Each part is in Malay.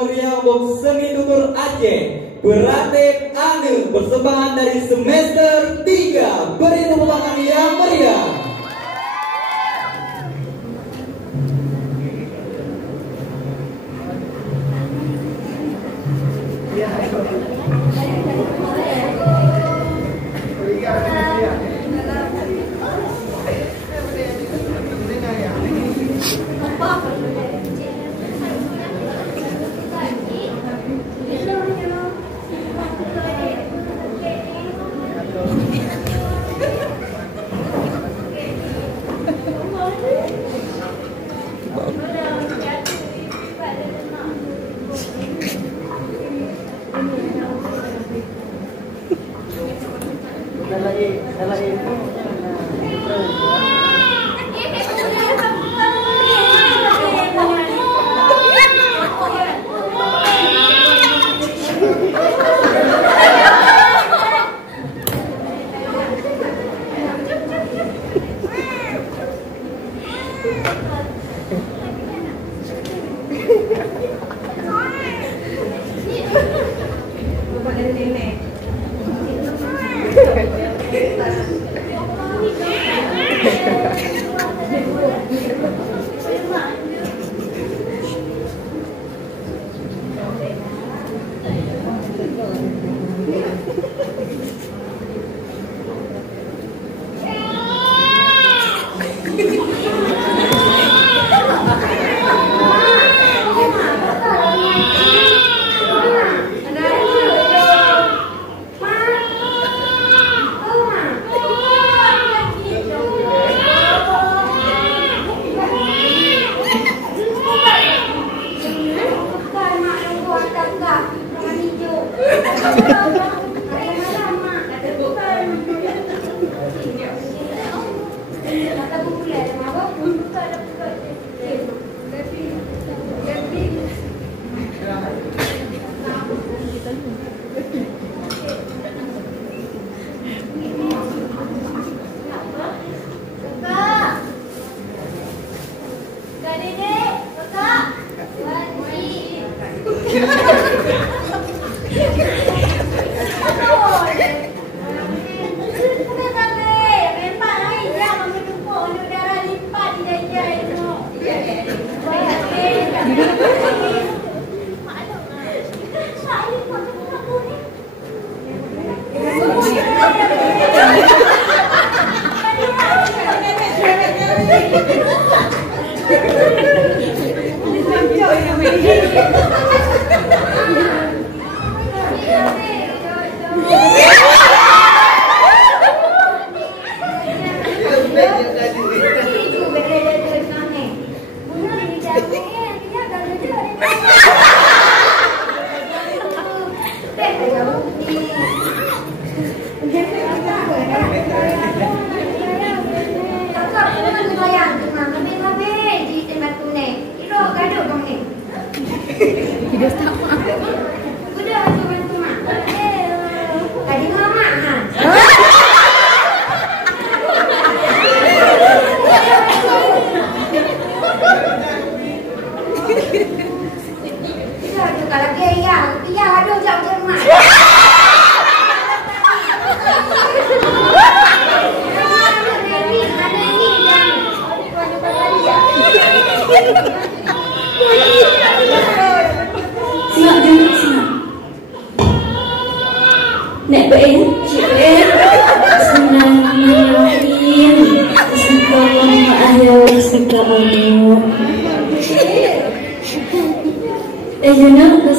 meriah Box Seni Tutur Aceh Beratik Anu persembahan dari semester 3. Beri tepuk tangan yang meriah.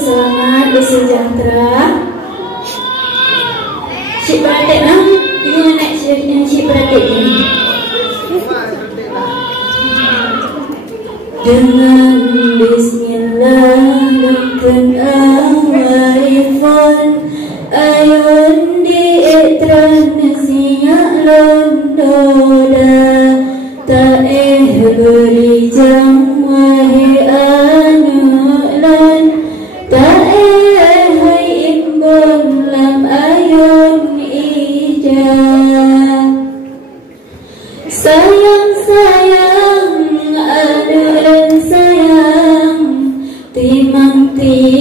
Selamat bersejahtera. Cik beradik lah. Ini anak cik beradik ni. Dengan bismillah dan awarifan ayun di etran siya londoda tak beri jam wahi anulan tak hai imbon lam ayun ijah sayang sayang adulan sayang timang timang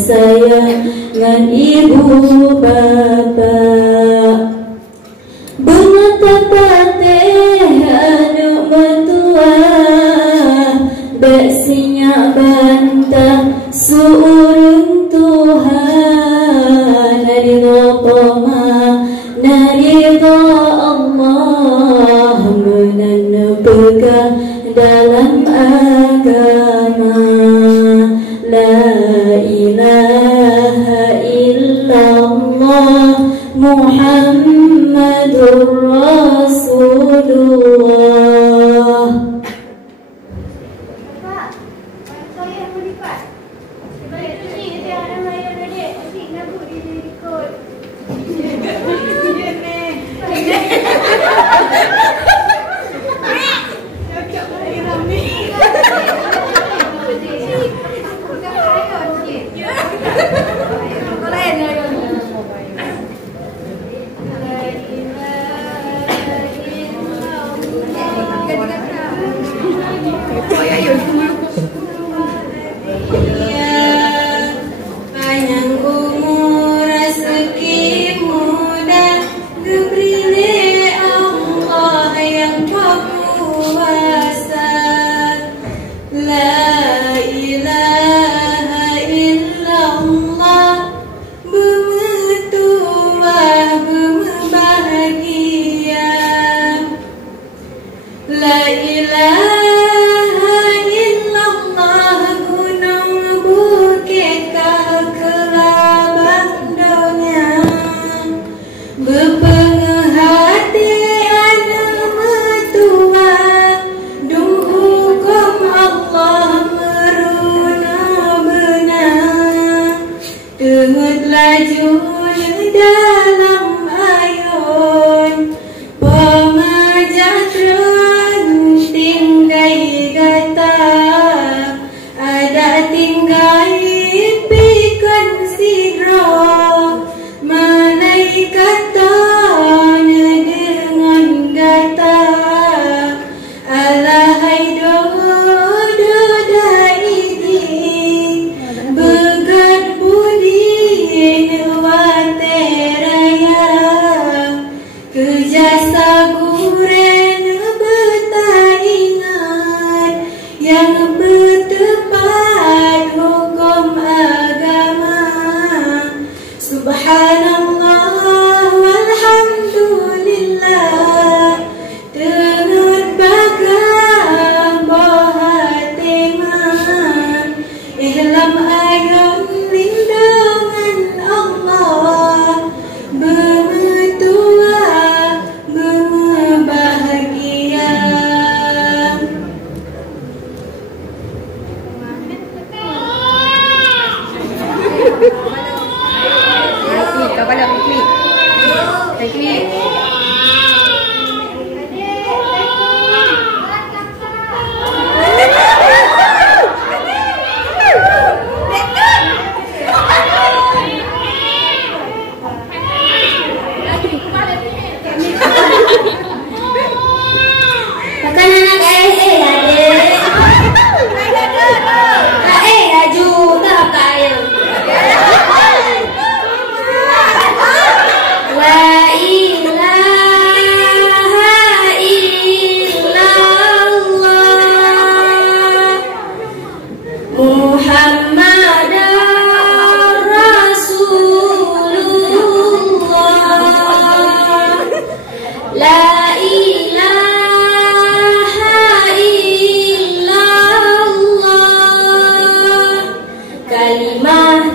sayang ngan ibu bapak. Betapa teh anu metua besinya bantah surung Tuhan ridho koma ridho Allah menan pegang dalam agama. La ilaha illallah Muhammadur Rasulullah. Panjang umur rezeki muda diberi Allah yang berkuasa. La ilaha illallah bermetua berbahagia. La ilaha dalam ayun pemajatran tinggai gata ada tinggai pikan sidro malaikat tanya dengan gata alahai dodo daidi begat budi kejasa guren betaingat yang bertepat hukum agama. Subhanallah walhamdulillah tenut bagang bohateman ihlam ayun lindungan Allah bermetua berbahagia. Teknik. Kalimah